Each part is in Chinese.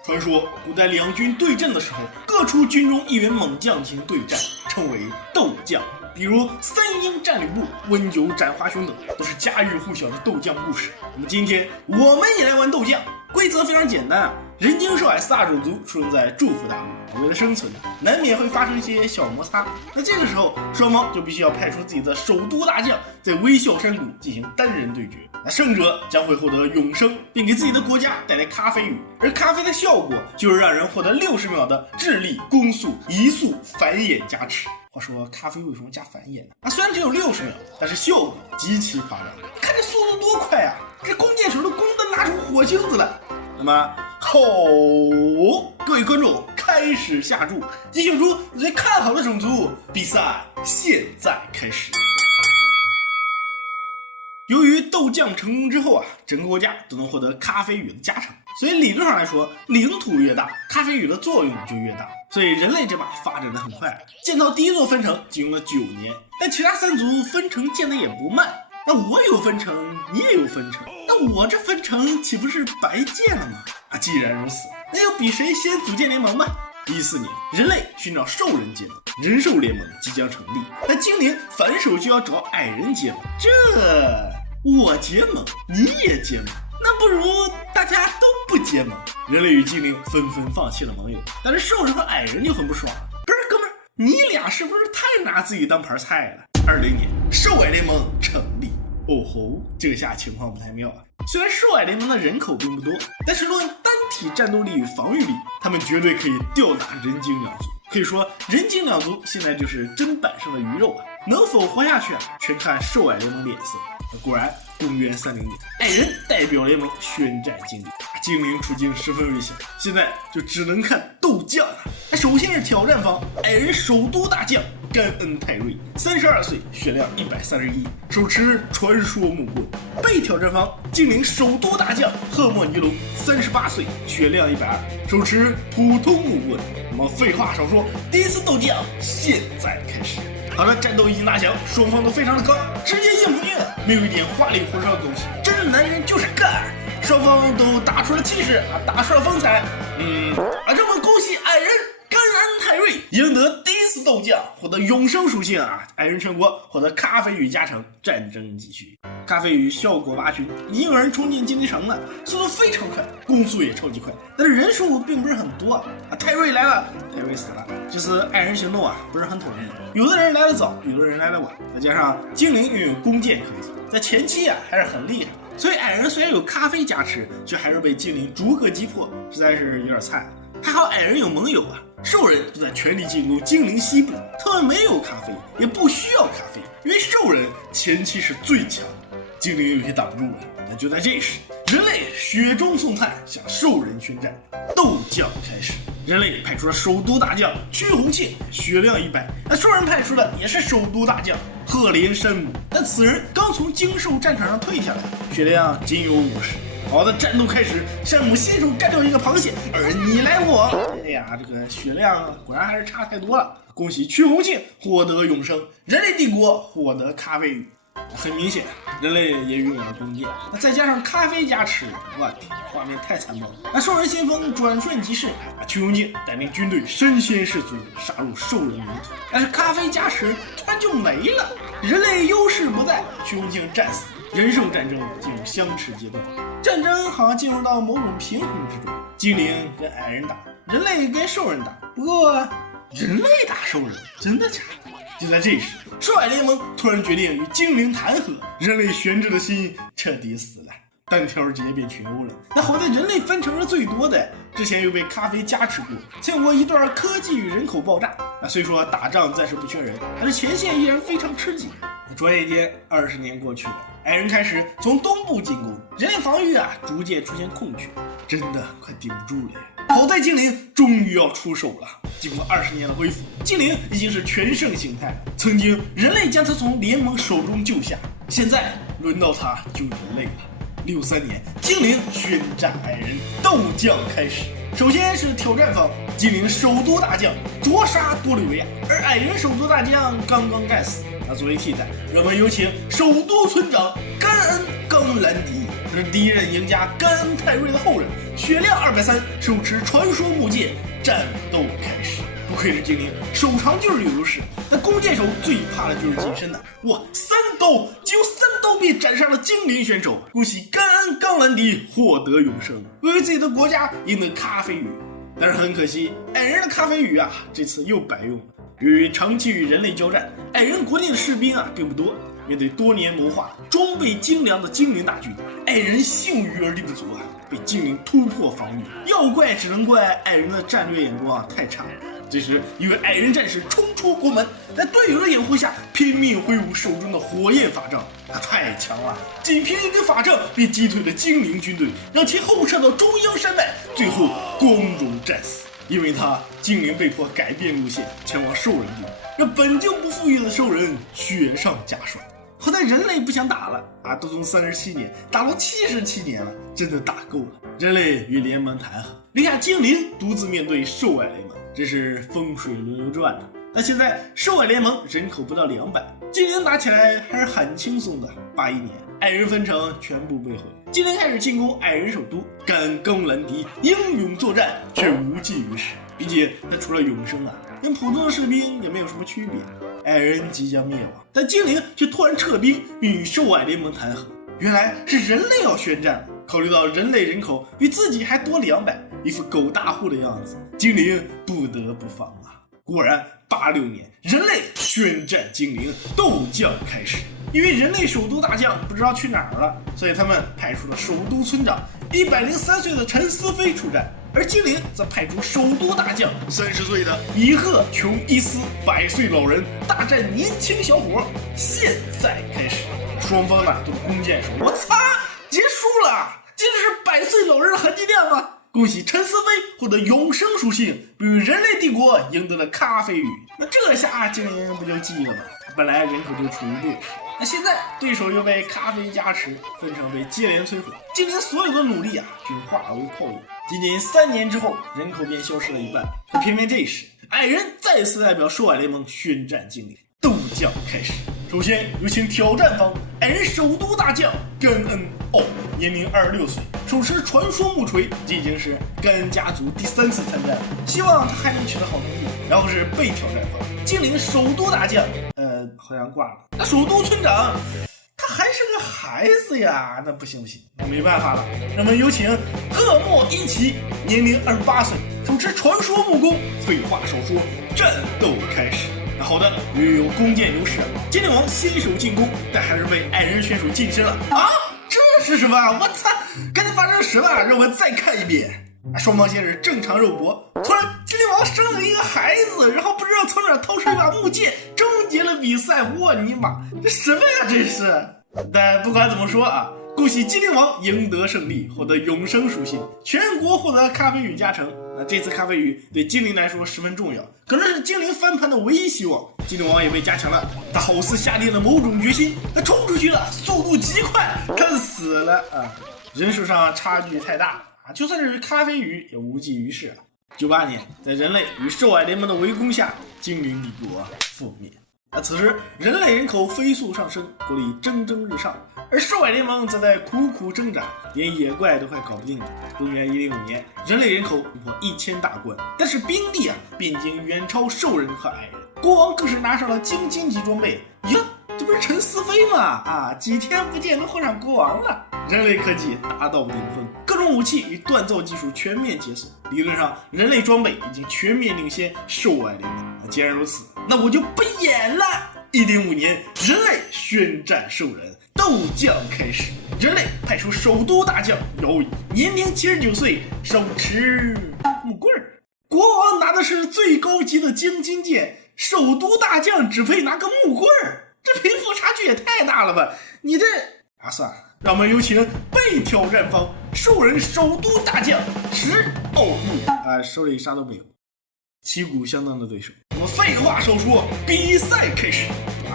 传说古代两军对阵的时候，各出军中一员猛将进行对战，称为斗将。比如三英战吕布、温酒斩华雄等，都是家喻户晓的斗将故事。那么今天我们也来玩斗将，规则非常简单啊。人精兽矮四大种族出生在祝福大陆，为了生存，难免会发生一些小摩擦。那这个时候，双方就必须要派出自己的首都大将，在微笑山谷进行单人对决。那胜者将会获得永生，并给自己的国家带来咖啡雨。而咖啡的效果就是让人获得60秒的智力、攻速、移速、繁衍加持。话说咖啡为什么加繁衍呢？虽然只有60秒，但是效果极其夸张。看这速度多快啊！这弓箭手都弓的拿出火星子了。那么各位观众开始下注，精选出你最看好的种族。比赛现在开始。由于斗将成功之后啊，整个国家都能获得咖啡雨的加成，所以理论上来说，领土越大，咖啡雨的作用就越大。所以人类这把发展的很快，建造第一座分城仅用了9年，但其他3族分城建的也不慢。那我有分城，你也有分城，那我这分城岂不是白建了吗？既然如此，那又比谁先组建联盟吧。14年，人类寻找兽人结盟，人兽联盟即将成立。但精灵反手就要找矮人结盟，我结盟，你也结盟，那不如大家都不结盟。人类与精灵纷纷放弃了盟友，但是兽人和矮人就很不爽了。不是哥们儿，你俩是不是太拿自己当盘菜了？20年，兽矮联盟成立。这下情况不太妙啊。虽然兽矮联盟的人口并不多，但是论单体战斗力与防御力，他们绝对可以吊打人精两族。可以说人精两族现在就是砧板上的鱼肉啊，能否活下去全看兽矮联盟脸色。果然公元30年，矮人代表联盟宣战精灵，精灵处境十分危险，现在就只能看斗将了。首先是挑战方，矮人首都大将甘恩泰瑞，32岁，血量131，手持传说木棍。被挑战方，精灵首都大将赫莫尼龙，38岁，血量120，手持普通木棍。那么废话少说，第一次斗将现在开始。好的，战斗已经打响，双方都非常的刚，直接硬碰硬，没有一点花里胡哨的东西，真的男人就是干。双方都打出了气势打出了风采。这么恭喜矮人甘恩泰瑞赢得第一次斗将，获得永生属性矮人全国获得咖啡雨加成，战争继续。咖啡雨效果拔群，已经有人冲进精灵城了，速度非常快，攻速也超级快，但是人数并不是很多泰瑞来了，泰瑞死了。这次矮人行动不是很统一，有的人来得早，有的人来得晚，再加上精灵拥有弓箭可以，在前期还是很厉害。所以矮人虽然有咖啡加持，却还是被精灵逐个击破，实在是有点菜。还好矮人有盟友兽人就在全力进攻精灵西部，他们没有咖啡，也不需要咖啡，因为兽人前期是最强的，精灵有些挡不住了。但就在这时，人类雪中送炭，向兽人宣战。斗将开始，人类派出了首都大将屈红庆，血量100，兽人派出的也是首都大将赫连山姆，但此人刚从精兽战场上退下来，血量仅有50。好的，战斗开始，山姆先手干掉一个螃蟹，而你来我。这个血量果然还是差太多了。恭喜屈红庆获得永生，人类帝国获得咖啡雨。很明显，人类也拥有了弓箭，再加上咖啡加持，我天，画面太残暴了。兽人先锋转瞬即逝，屈红庆带领军队身先士卒，杀入兽人领土，但是咖啡加持突然就没了，人类优势不在，屈红庆战死，人兽战争进入相持阶段。战争好像进入到某种平衡之中，精灵跟矮人打，人类跟兽人打，不过人类打兽人，真的假的？就在这时，兽矮联盟突然决定与精灵谈和，人类悬着的心彻底死了，单挑直接变群殴了。那好在人类分成是最多的，之前又被咖啡加持过，经过一段科技与人口爆炸。虽说打仗暂时不缺人，但是前线依然非常吃紧。转眼间20年过去了，矮人开始从东部进攻，人类防御逐渐出现空缺，真的快顶不住了。好在精灵终于要出手了，经过20年的恢复，精灵已经是全盛形态了。曾经人类将他从联盟手中救下，现在轮到他救人类了。63年，精灵宣战矮人，斗将开始。首先是挑战方，精灵首都大将灼杀多里维亚，而矮人首都大将刚刚战死。作为替代，让我们有请首都村长甘恩冈兰迪是第一任赢家甘恩泰瑞的后人，血量230，手持传说木剑，战斗开始。不愧是精灵，手长就是有优势，但弓箭手最怕的就是近身的。哇，3刀，仅用3刀便斩杀了精灵选手，恭喜甘恩冈兰迪获得永生，为自己的国家赢得咖啡雨。但是很可惜，矮人的咖啡雨啊，这次又白用了。由于长期与人类交战，矮人国内的士兵啊并不多，面对多年谋划、装备精良的精灵大军，矮人幸运而力不足啊，被精灵突破防御。要怪只能怪矮人的战略眼光太差了。这时，一位矮人战士冲出国门，在队友的掩护下拼命挥舞手中的火焰法杖，他太强了，仅凭一根法杖便击退了精灵军队，让其后撤到中央山脉，最后光荣战死。因为他，精灵被迫改变路线，前往兽人地，让本就不富裕的兽人雪上加霜。好在人类不想打了啊！都从37年打到77年了，真的打够了。人类与联盟谈和，留下精灵独自面对兽矮联盟，这是风水轮流转的。但现在兽矮联盟人口不到200，精灵打起来还是很轻松的。81年，矮人分城全部被毁，精灵开始进攻矮人首都，甘恩冈兰迪英勇作战，却无济于事。毕竟他除了永生啊，跟普通的士兵也没有什么区别。矮人即将灭亡，但精灵却突然撤兵，并与兽矮联盟谈和。原来是人类要宣战了。考虑到人类人口比自己还多200，一副狗大户的样子，精灵不得不防啊。果然，86年，人类宣战精灵，斗将开始。因为人类首都大将不知道去哪儿了，所以他们派出了首都村长103岁的陈思飞出战。而精灵则派出首都大将30岁的伊赫琼伊斯100岁老人大战年轻小伙。现在开始，双方呢都是弓箭手。我操，结束了！这就是100岁老人的含金量吗？恭喜陈思飞获得永生属性，并与人类帝国赢得了咖啡雨。那这下精灵不就记了吗？本来人口就处于劣势，那现在对手又被咖啡加持，分城被接连摧毁，精灵所有的努力啊均化为泡影。仅仅3年之后，人口便消失了一半。可偏偏这时，矮人再次代表兽矮联盟宣战精灵，斗将开始。首先有请挑战方矮人首都大将甘恩奥，年龄26岁，手持传说木锤，这已经是甘恩家族第3次参战，希望他还能取得好成绩。然后是被挑战方精灵首都大将，好像挂了。那首都村长他还是个孩子呀，那不行，那没办法了。让我们有请赫莫伊奇，年龄28岁，手持传说木弓。废话少说，战斗开始。好的，由于有弓箭优势，精灵王先手进攻，但还是被矮人选手近身了啊！这是什么？我操！刚才发生什么？让我们再看一遍。双方先是正常肉搏，突然精灵王生了一个孩子，然后不知道从哪掏出一把木剑，终结了比赛。我尼玛，这什么呀？这是！但不管怎么说啊，恭喜精灵王赢得胜利，获得永生属性，全国获得咖啡雨加成。这次咖啡雨对精灵来说十分重要，可能是精灵翻盘的唯一希望。精灵王也被加强了，他好似下定了某种决心，他冲出去了，速度极快，他死了啊！人数上差距太大啊，就算是咖啡雨也无济于事了。98年，在人类与兽矮联盟的围攻下，精灵帝国覆灭。此时人类人口飞速上升，国力蒸蒸日上，而兽矮联盟则在苦苦挣扎，连野怪都快搞不定了。公元105年，人类人口突破1000大关，但是兵力便已经远超兽人和矮人。国王更是拿上了精金级装备呀，这不是陈思飞吗？几天不见能换上国王了。人类科技达到顶峰，各种武器与锻造技术全面解锁，理论上人类装备已经全面领先兽矮联盟。既然如此，那我就不演了。105年，人类宣战兽人，斗将开始。人类派出首都大将姚乙，年龄79岁，手持木棍儿。国王拿的是最高级的精金剑，首都大将只配拿个木棍儿，这贫富差距也太大了吧？你这算了，让我们有请被挑战方兽人首都大将石奥木，手里啥都没有，旗鼓相当的对手。我废话少说，比赛开始。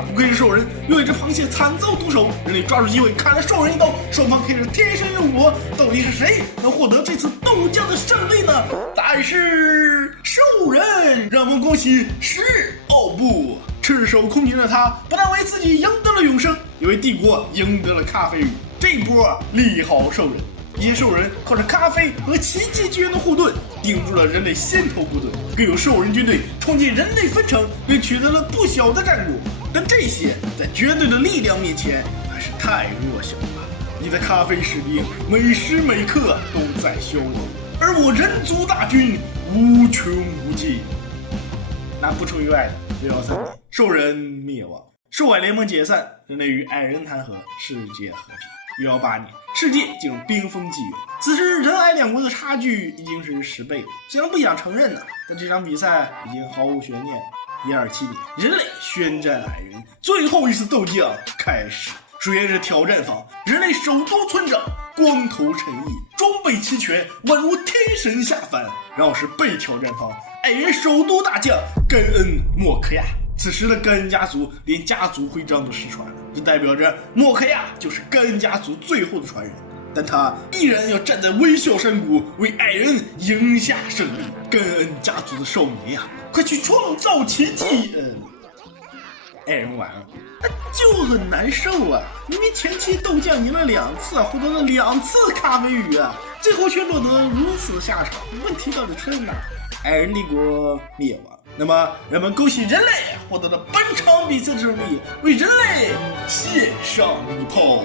不愧是兽人，又一只螃蟹惨遭毒手，人类抓住机会砍了兽人一刀，双方开始天生肉搏，到底是谁能获得这次斗将的胜利呢？答案是兽人，让我们恭喜石奥布。赤手空拳的他，不但为自己赢得了永生，也为帝国赢得了咖啡雨。这一波利好兽人，野兽人靠着咖啡和奇迹巨人的护盾，顶住了人类先头部队，更有兽人军队冲进人类分城，并取得了不小的战果。但这些在绝对的力量面前还是太弱小了。你的咖啡士兵每时每刻都在消亡，而我人族大军无穷无尽。那不出意外的，613年，兽人灭亡，兽矮联盟解散，人类与矮人谈和，世界和平。618年，世界进入冰封纪元，此时人矮两国的差距已经是10倍了。虽然不想承认呢，但这场比赛已经毫无悬念。127年，人类宣战矮人，最后一次斗将开始。首先是挑战方，人类首都村长光头陈毅，装备齐全，宛如天神下凡。然后是被挑战方，矮人首都大将根恩莫克亚。此时的根恩家族连家族徽章都失传了，这代表着莫克亚就是根恩家族最后的传人。但他依然要站在微笑山谷为矮人赢下胜利。根恩家族的少年啊，快去创造奇迹！矮人完了，就很难受啊！明明前期斗将赢了2次，获得了2次咖啡雨啊，最后却落得如此下场。问题到底出在哪？矮人帝国灭亡。那么，让我们恭喜人类获得了本场比赛的胜利，为人类献上一炮。